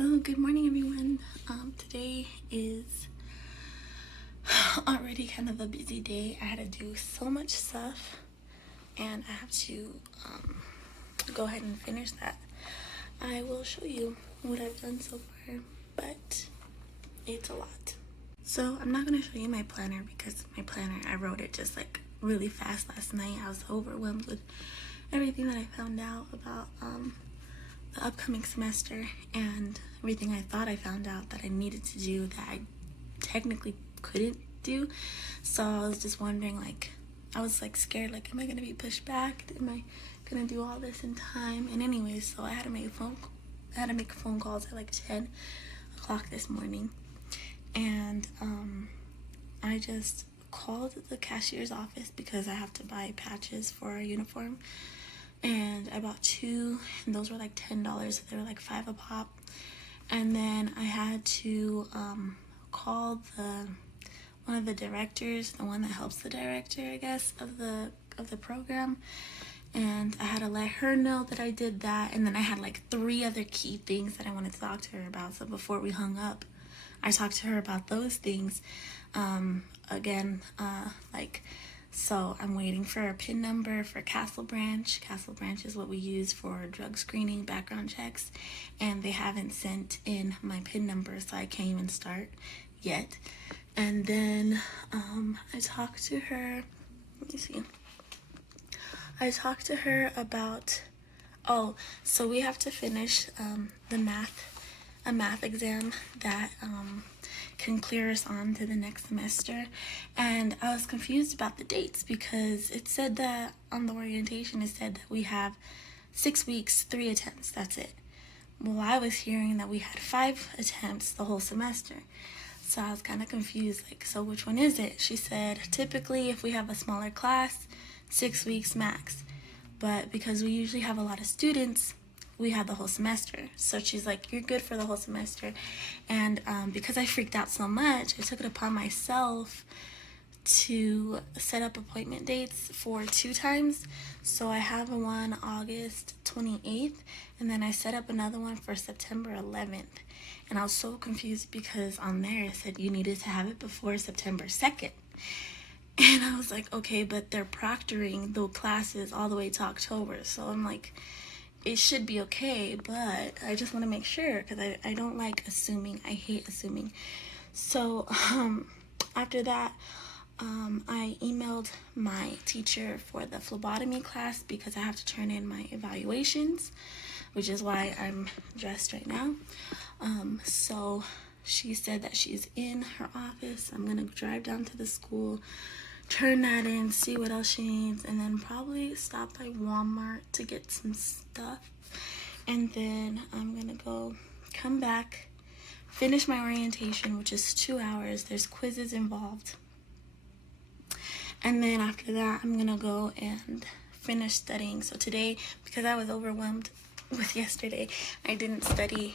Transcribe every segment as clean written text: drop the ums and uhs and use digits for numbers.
So good morning everyone. Today is already kind of a busy day. I had to do so much stuff and I have to go ahead and finish that. I will show you what I've done so far, but it's a lot. So I'm not going to show you my planner because my planner, I wrote it just like really fast last night. I was overwhelmed with everything that I found out about the upcoming semester and everything I thought I found out that I needed to do that I technically couldn't do. So I was just wondering, like, I was like scared, like, am I gonna be pushed back? Am I gonna do all this in time? And anyways, so I had to make phone calls at like 10 o'clock this morning, and I just called the cashier's office because I have to buy patches for our uniform. And I bought 2, and those were like $10. So they were like 5 a pop. And then I had to call one of the directors, the one that helps the director, I guess, of the program. And I had to let her know that I did that. And then I had like 3 other key things that I wanted to talk to her about. So before we hung up, I talked to her about those things. So I'm waiting for a PIN number for Castle Branch. Castle Branch is what we use for drug screening, background checks, and they haven't sent in my PIN number, so I can't even start yet. And then I talked to her, let me see. I talked to her about, so we have to finish a math exam that can clear us on to the next semester. And I was confused about the dates because it said that on the orientation, it said that we have 6 weeks, 3 attempts, that's it. Well, I was hearing that we had 5 attempts the whole semester. So I was kind of confused, like, so which one is it? She said, typically if we have a smaller class, 6 weeks max. But because we usually have a lot of students, we had the whole semester. So she's like, you're good for the whole semester. And because I freaked out so much, I took it upon myself to set up appointment dates for 2 times. So I have one August 28th, and then I set up another one for September 11th. And I was so confused because on there it said you needed to have it before September 2nd. And I was like, okay, but they're proctoring the classes all the way to October. So I'm like, it should be okay, but I just want to make sure because I don't like assuming. I hate assuming. So after that, I emailed my teacher for the phlebotomy class because I have to turn in my evaluations, which is why I'm dressed right now. So she said that she's in her office. I'm going to drive down to the school, turn that in, see what else she needs, and then probably stop by Walmart to get some stuff. And then I'm gonna come back, finish my orientation, which is 2 hours. There's quizzes involved. And then after that, I'm gonna go and finish studying. So today, because I was overwhelmed with yesterday, I didn't study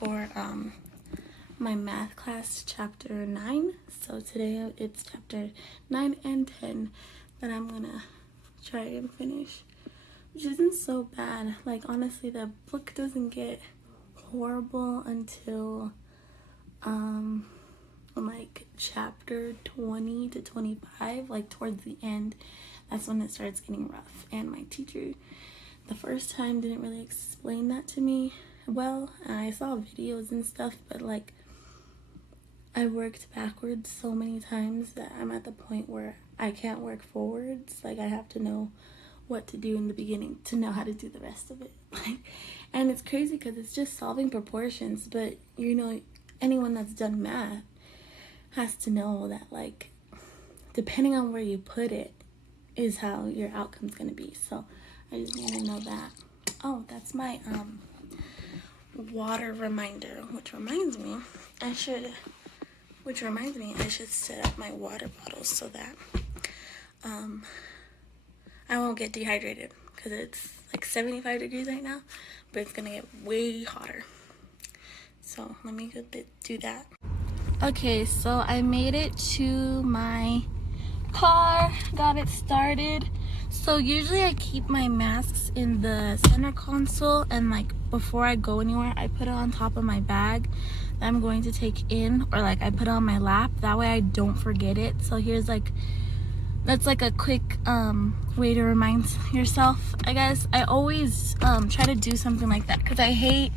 for my math class, chapter 9. So today it's chapter 9 and 10 that I'm gonna try and finish, which isn't so bad. Like, honestly, the book doesn't get horrible until like chapter 20 to 25, like towards the end. That's when it starts getting rough. And my teacher the first time didn't really explain that to me well. I saw videos and stuff, but like, I worked backwards so many times that I'm at the point where I can't work forwards. Like, I have to know what to do in the beginning to know how to do the rest of it. And it's crazy because it's just solving proportions, but you know, anyone that's done math has to know that, like, depending on where you put it is how your outcome's gonna be. So I just want to know that. Oh, that's my water reminder, which reminds me I should set up my water bottles so that I won't get dehydrated, because it's like 75 degrees right now, but it's gonna get way hotter. So let me go do that. Okay, so I made it to my car, got it started. So usually I keep my masks in the center console, and like before I go anywhere I put it on top of my bag that I'm going to take in, or like I put it on my lap, that way I don't forget it. So here's like, that's like a quick way to remind yourself, I guess. I always try to do something like that because I hate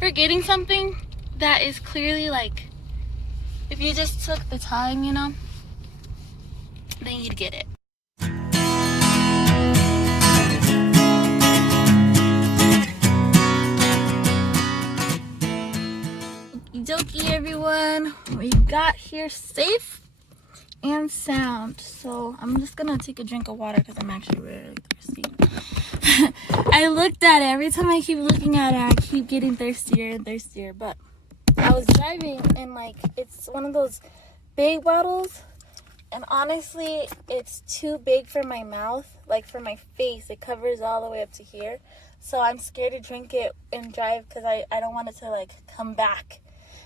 forgetting something that is clearly like, if you just took the time, you know, then you'd get it. Okie dokie, everyone, we got here safe and sound. So I'm just gonna take a drink of water because I'm actually really thirsty. I looked at it, every time I keep looking at it I keep getting thirstier and thirstier. But I was driving and like, it's one of those big bottles, and honestly it's too big for my mouth, like for my face. It covers all the way up to here, so I'm scared to drink it and drive because I don't want it to like come back.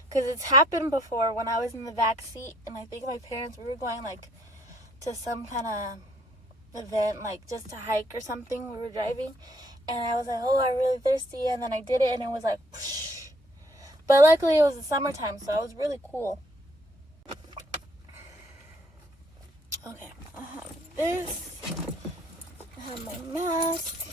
Because it's happened before when I was in the back seat, and I think my parents, we were going like to some kind of event, like just to hike or something. We were driving and I was like, oh, I'm really thirsty, and then I did it and it was like whoosh. But luckily it was the summertime, so it was really cool. Okay, I have this, I have my mask.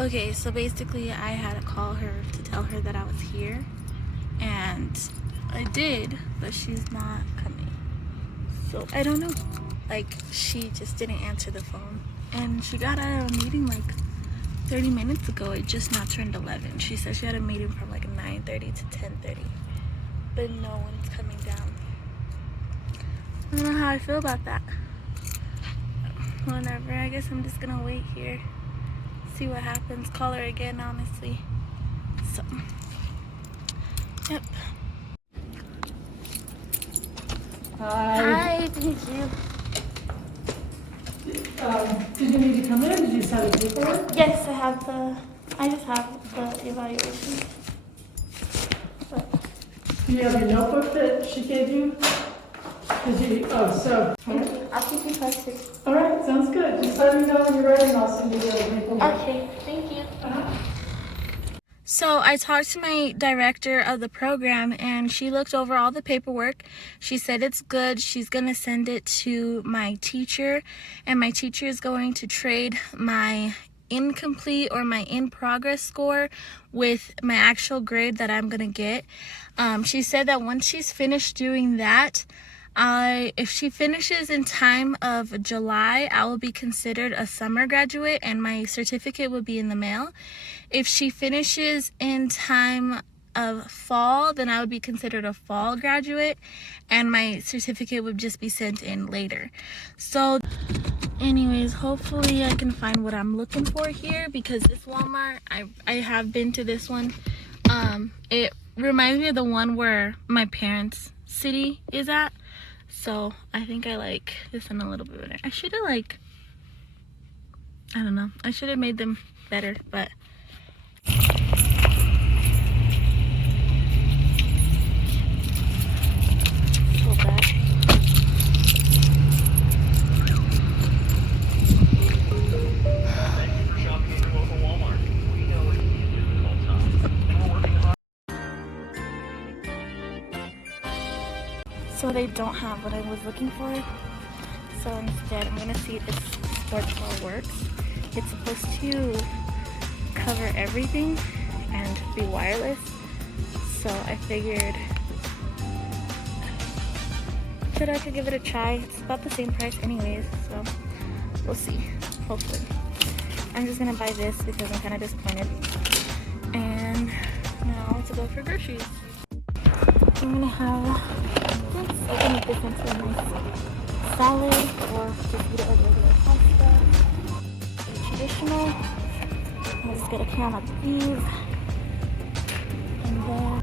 Okay, so basically I had to call her to tell her that I was here, and I did, but she's not coming. So I don't know. Like, she just didn't answer the phone, and she got out of a meeting like 30 minutes ago. It just not turned 11. She said she had a meeting from like 9:30 to 10:30, but no one's coming down. I don't know how I feel about that. Whatever, I guess I'm just gonna wait here, see what happens, call her again, honestly. So, yep. Hi, thank you. Did you need to come in? Did you just have a paperwork? Yes, I just have the evaluation. But, Do you have your notebook that she gave you? I'll keep you posted. All right, sounds good. Just let me know when you're ready and I'll send you the paperwork. Okay, thank you. So I talked to my director of the program, and she looked over all the paperwork. She said it's good. She's going to send it to my teacher, and my teacher is going to trade my incomplete or my in progress score with my actual grade that I'm going to get. She said that once she's finished doing that, if she finishes in time of July, I will be considered a summer graduate and my certificate will be in the mail. If she finishes in time of fall, then I would be considered a fall graduate and my certificate would just be sent in later. So anyways, hopefully I can find what I'm looking for here, because this Walmart, I have been to this one. It reminds me of the one where my parents' city is at. So I think I like this one a little bit better. I should have I don't know. I should have made them better, but so bad. Thank you for shopping at your local Walmart. We know it can be a difficult time, and we're working hard. So they don't have what I was looking for. So instead, I'm gonna see if this sports ball works. It's supposed to cover everything and be wireless. So I figured that I could give it a try. It's about the same price anyways, so we'll see, hopefully. I'm just gonna buy this because I'm kind of disappointed. And now to go for groceries. I'm gonna have this. I can make this into a nice salad or just eat it like regular pasta. Traditional. I'll just get a can of beef. And then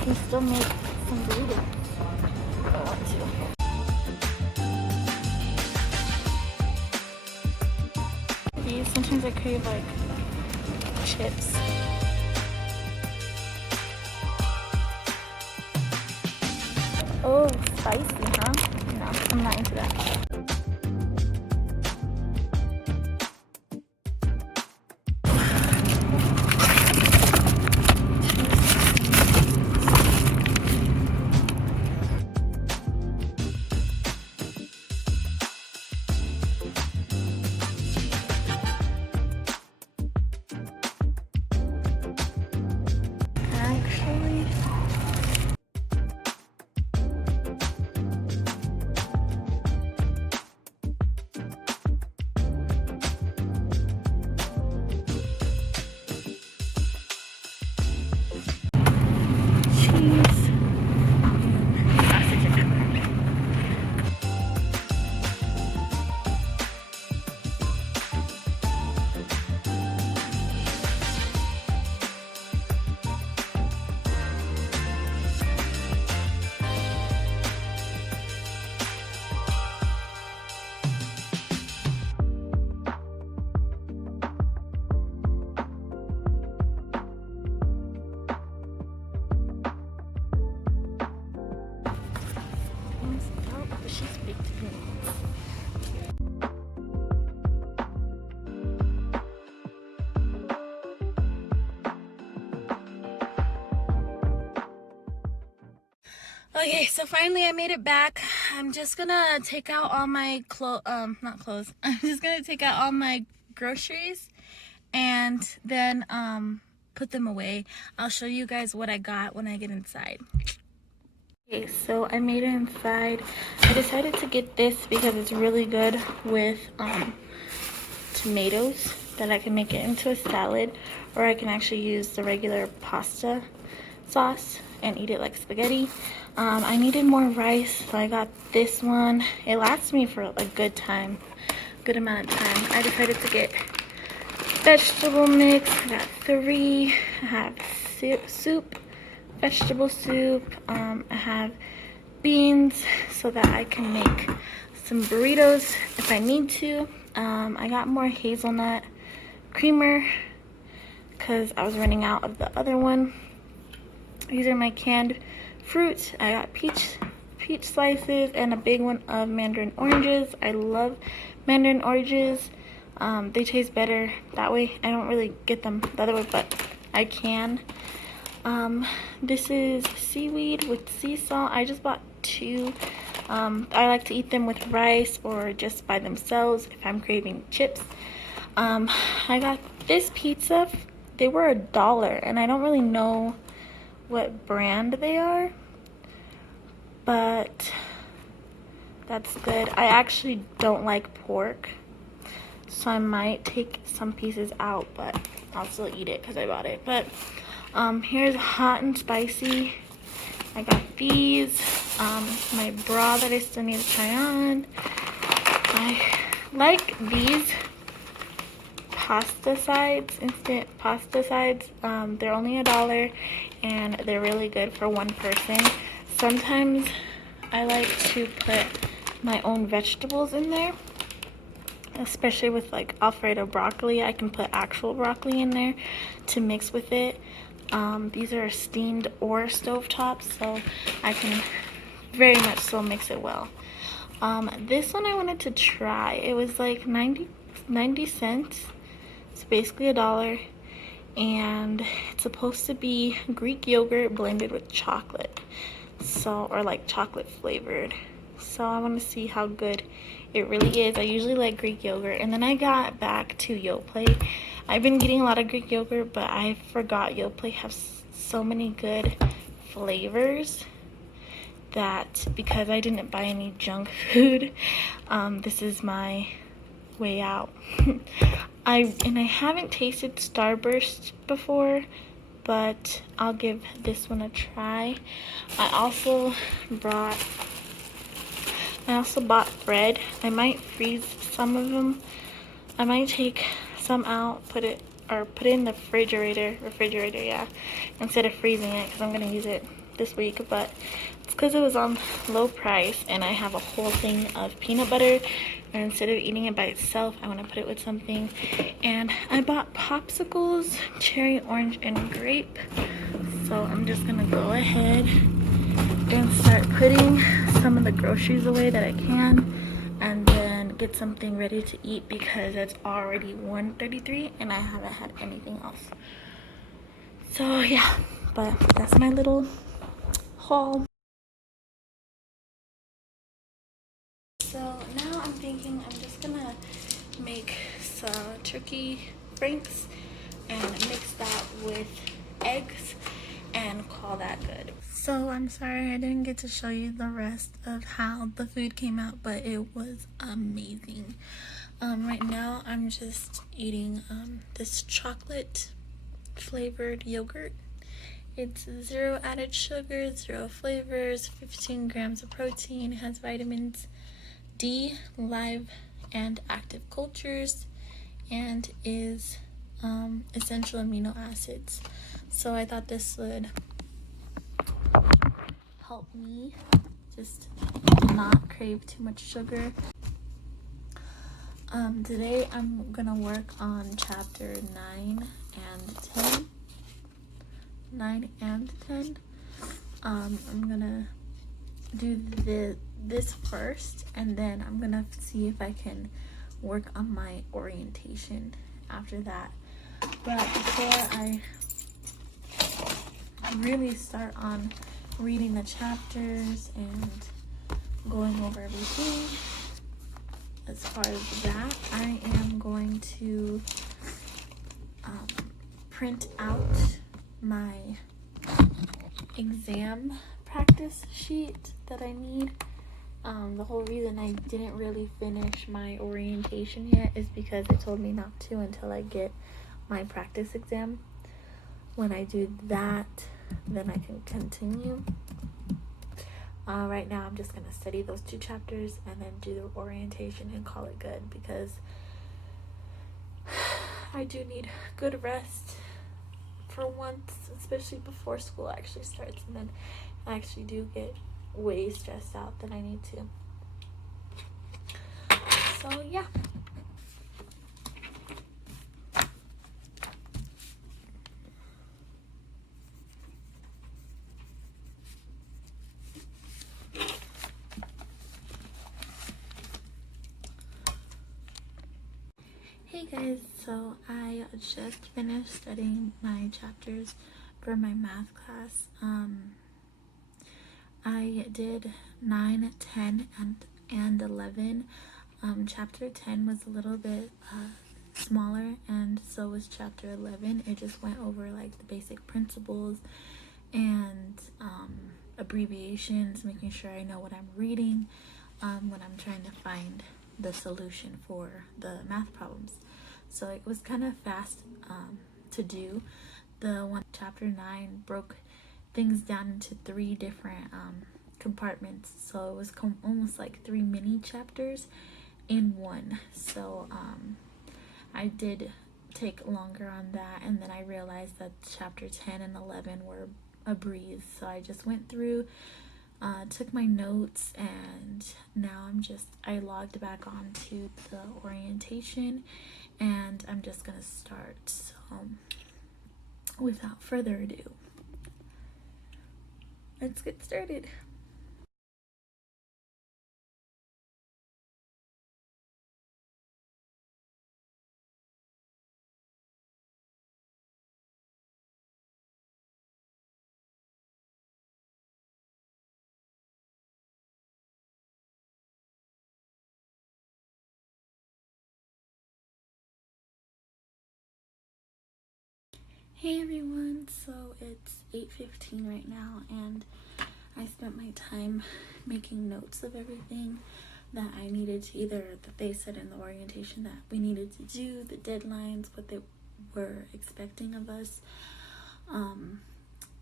can still make some burritos if I want to. These, sometimes I crave like chips. Oh, spicy, huh? No, I'm not into that. Actually, cheese, sausage and pepper. Oh, she's baked beans. Okay, so finally I made it back. I'm just gonna take out all my not clothes. I'm just gonna take out all my groceries and then put them away. I'll show you guys what I got when I get inside. Okay, so I made it inside. I decided to get this because it's really good with tomatoes, that I can make it into a salad, or I can actually use the regular pasta sauce and eat it like spaghetti. I needed more rice, so I got this one. It lasts me for a good amount of time. I decided to get vegetable mix. I got 3. I have soup, vegetable soup. I have beans so that I can make some burritos if I need to. I got more hazelnut creamer because I was running out of the other one. These are my canned fruits. I got peach slices and a big one of mandarin oranges. I love mandarin oranges. They taste better that way. I don't really get them the other way, but I can. This is seaweed with sea salt. I just bought 2. I like to eat them with rice or just by themselves if I'm craving chips. I got this pizza. They were $1, and I don't really know what brand they are, but that's good. I actually don't like pork, so I might take some pieces out, but I'll still eat it because I bought it. But here's hot and spicy. I got these. My bra that I still need to try on. I like these pasta sides, instant pasta sides. They're only $1 and they're really good for one person. Sometimes I like to put my own vegetables in there, especially with like Alfredo broccoli. I can put actual broccoli in there to mix with it. These are steamed or stovetop, so I can very much so mix it well. This one I wanted to try. It was like 90 cents. It's basically $1, and it's supposed to be Greek yogurt blended with chocolate, so, or like chocolate flavored. So I want to see how good it really is. I usually like Greek yogurt. And then I got back to Yoplait. I've been getting a lot of Greek yogurt, but I forgot Yoplait has so many good flavors that because I didn't buy any junk food, this is my way out. I haven't tasted Starburst before, but I'll give this one a try. I also bought bread. I might freeze some of them. I might take some out, put it in the refrigerator, yeah, instead of freezing it, because I'm gonna use it this week, but it's because it was on low price and I have a whole thing of peanut butter, and instead of eating it by itself, I want to put it with something. And I bought popsicles, cherry, orange, and grape. So I'm just gonna go ahead and start putting some of the groceries away that I can, and then get something ready to eat because it's already 1:33 and I haven't had anything else. So yeah, but that's my little haul. So now I'm thinking I'm just gonna make some turkey franks and mix that with eggs and call that good. So I'm sorry I didn't get to show you the rest of how the food came out, but it was amazing. Right now I'm just eating this chocolate flavored yogurt. It's 0 added sugar, 0 flavors, 15 grams of protein, has vitamins D, live and active cultures, and is essential amino acids. So I thought this would help me just not crave too much sugar. Today I'm gonna work on chapter 9 and 10. 9 and 10. I'm gonna do this first, and then I'm gonna see if I can work on my orientation after that. But before I really start on reading the chapters and going over everything, as far as that, I am going to print out my exam practice sheet that I need. The whole reason I didn't really finish my orientation yet is because they told me not to until I get my practice exam. When I do that, then I can continue. Right now I'm just gonna study those 2 chapters and then do the orientation and call it good, because I do need good rest for once, especially before school actually starts, and then I actually do get way stressed out than I need to. So yeah. Hey guys, so I just finished studying my chapters for my math class. I did 9, 10, and 11. Chapter 10 was a little bit smaller, and so was chapter 11. It just went over like the basic principles and abbreviations, making sure I know what I'm reading when I'm trying to find the solution for the math problems. So it was kind of fast to do. The one chapter 9 broke things down into 3 different compartments, so it was almost like 3 mini chapters in one. So I did take longer on that, and then I realized that chapter 10 and 11 were a breeze, so I just went through, took my notes, and now I logged back on to the orientation, and I'm just gonna start. So without further ado, let's get started. Hey everyone, so it's 8:15 right now, and I spent my time making notes of everything that I needed to, either that they said in the orientation that we needed to do, the deadlines, what they were expecting of us.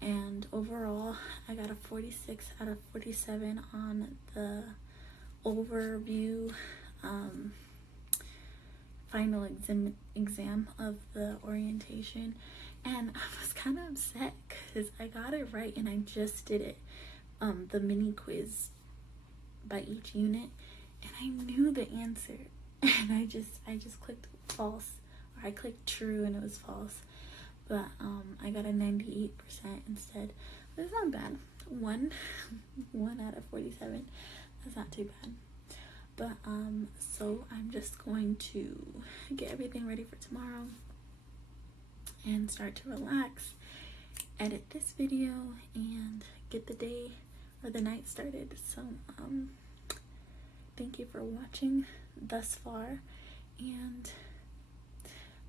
And overall, I got a 46 out of 47 on the overview final exam of the orientation. And I was kind of upset because I got it right and I just did it, the mini quiz by each unit, and I knew the answer, and I just clicked false, or I clicked true and it was false. But I got a 98% instead. But it's not bad. One out of 47. That's not too bad. But so I'm just going to get everything ready for tomorrow and start to relax, edit this video, and get the day or the night started. So thank you for watching thus far, and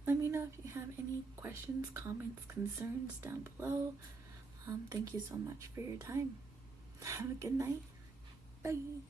let me know if you have any questions, comments, concerns down below. Thank you so much for your time. Have a good night. Bye.